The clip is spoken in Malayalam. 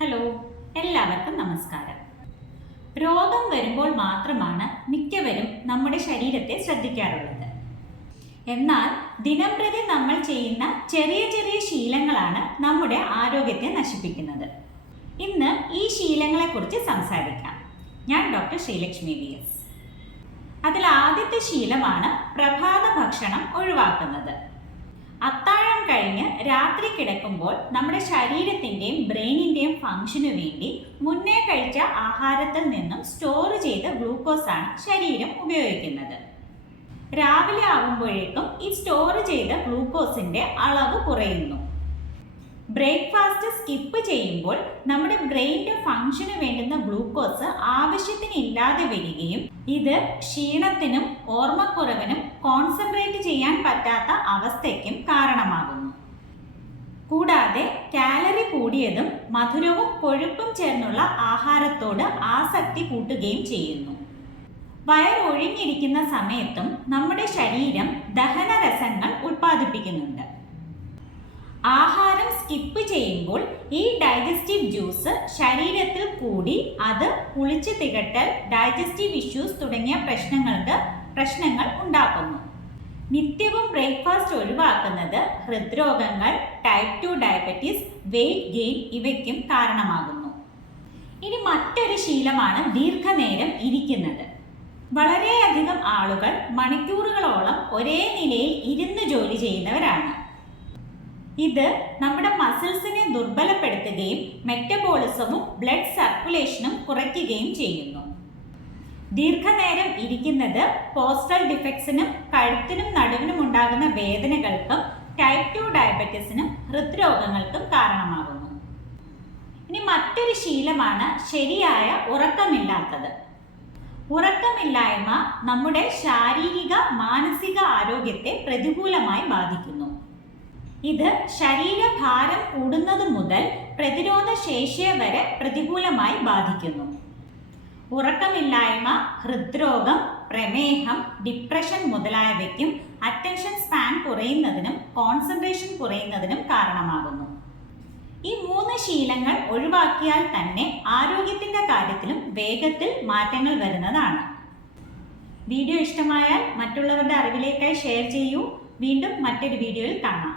ഹലോ, എല്ലാവർക്കും നമസ്കാരം. രോഗം വരുമ്പോൾ മാത്രമാണ് മിക്കവരും നമ്മുടെ ശരീരത്തെ ശ്രദ്ധിക്കാറുള്ളത്. എന്നാൽ ദിനംപ്രതി നമ്മൾ ചെയ്യുന്ന ചെറിയ ചെറിയ ശീലങ്ങളാണ് നമ്മുടെ ആരോഗ്യത്തെ നശിപ്പിക്കുന്നത്. ഇന്ന് ഈ ശീലങ്ങളെക്കുറിച്ച് സംസാരിക്കാം. ഞാൻ ഡോക്ടർ ശ്രീലക്ഷ്മി VS. അതിൽ ആദ്യത്തെ ശീലമാണ് പ്രഭാത ഭക്ഷണം ഒഴിവാക്കുന്നത്. അത്താഴം കഴിഞ്ഞ് രാത്രി കിടക്കുമ്പോൾ നമ്മുടെ ശരീരത്തിൻ്റെയും ബ്രെയിനിൻ്റെയും ഫംഗ്ഷനു വേണ്ടി മുന്നേ കഴിച്ച ആഹാരത്തിൽ നിന്നും സ്റ്റോർ ചെയ്ത ഗ്ലൂക്കോസാണ് ശരീരം ഉപയോഗിക്കുന്നത്. രാവിലെ ആകുമ്പോഴേക്കും ഈ സ്റ്റോർ ചെയ്ത ഗ്ലൂക്കോസിൻ്റെ അളവ് കുറയുന്നു. ബ്രേക്ക്ഫാസ്റ്റ് സ്കിപ്പ് ചെയ്യുമ്പോൾ നമ്മുടെ ബ്രെയിനിൻ്റെ ഫംഗ്ഷന് വേണ്ടുന്ന ഗ്ലൂക്കോസ് ആവശ്യത്തിനില്ലാതെ വരികയും ഇത് ക്ഷീണത്തിനും ഓർമ്മക്കുറവിനും കോൺസെൻട്രേറ്റ് ചെയ്യാൻ പറ്റാത്ത അവസ്ഥയ്ക്കും കാരണമാകുന്നു. കൂടാതെ കാലറി കൂടിയതും മധുരവും കൊഴുപ്പും ചേർന്നുള്ള ആഹാരത്തോട് ആസക്തി കൂട്ടുകയും ചെയ്യുന്നു. വയർ ഒഴിഞ്ഞിരിക്കുന്ന സമയത്തും നമ്മുടെ ശരീരം ദഹനരസങ്ങൾ ഉൽപ്പാദിപ്പിക്കുന്നുണ്ട്. ആഹാരം സ്കിപ്പ് ചെയ്യുമ്പോൾ ഈ ഡൈജസ്റ്റീവ് ജ്യൂസ് ശരീരത്തിൽ കൂടി അത് പുളിച്ച് തികട്ടൽ, ഡൈജസ്റ്റീവ് ഇഷ്യൂസ് തുടങ്ങിയ പ്രശ്നങ്ങൾ ഉണ്ടാക്കുന്നു. നിത്യവും ബ്രേക്ക്ഫാസ്റ്റ് ഒഴിവാക്കുന്നത് ഹൃദ്രോഗങ്ങൾ, ടൈപ്പ് 2 ഡയബറ്റീസ്, വെയിറ്റ് ഗെയിൻ ഇവയ്ക്കും കാരണമാകുന്നു. ഇനി മറ്റൊരു ശീലമാണ് ദീർഘനേരം ഇരിക്കുന്നത്. വളരെയധികം ആളുകൾ മണിക്കൂറുകളോളം ഒരേ നിലയിൽ ഇരുന്ന് ജോലി ചെയ്യുന്നവരാണ്. ഇത് നമ്മുടെ മസിൽസിനെ ദുർബലപ്പെടുത്തുകയും മെറ്റബോളിസവും ബ്ലഡ് സർക്കുലേഷനും കുറയ്ക്കുകയും ചെയ്യുന്നു. ദീർഘനേരം ഇരിക്കുന്നത് പോസ്റ്റൽ ഡിഫെക്ട്സിനും കഴുത്തിനും നടുവിനും ഉണ്ടാകുന്ന വേദനകൾക്കും ടൈപ്പ് 2 ഡയബറ്റീസിനും ഹൃദ്രോഗങ്ങൾക്കും കാരണമാകുന്നു. ഇനി മറ്റൊരു ശീലമാണ് ശരിയായ ഉറക്കമില്ലാത്തത്. ഉറക്കമില്ലായ്മ നമ്മുടെ ശാരീരിക മാനസിക ആരോഗ്യത്തെ പ്രതികൂലമായി ബാധിക്കുന്നു. ഇത് ശരീരഭാരം കൂടുന്നത് മുതൽ പ്രതിരോധ ശേഷിയെ വരെ പ്രതികൂലമായി ബാധിക്കുന്നു. ഉറക്കമില്ലായ്മ ഹൃദ്രോഗം, പ്രമേഹം, ഡിപ്രഷൻ മുതലായവയ്ക്കും അറ്റൻഷൻ സ്പാൻ കുറയുന്നതിനും കോൺസെൻട്രേഷൻ കുറയുന്നതിനും കാരണമാകുന്നു. ഈ 3 ശീലങ്ങൾ ഒഴിവാക്കിയാൽ തന്നെ ആരോഗ്യത്തിൻ്റെ കാര്യത്തിലും വേഗത്തിൽ മാറ്റങ്ങൾ വരുന്നതാണ്. വീഡിയോ ഇഷ്ടമായാൽ മറ്റുള്ളവരുടെ അറിവിലേക്കായി ഷെയർ ചെയ്യൂ. വീണ്ടും മറ്റൊരു വീഡിയോയിൽ കാണാം.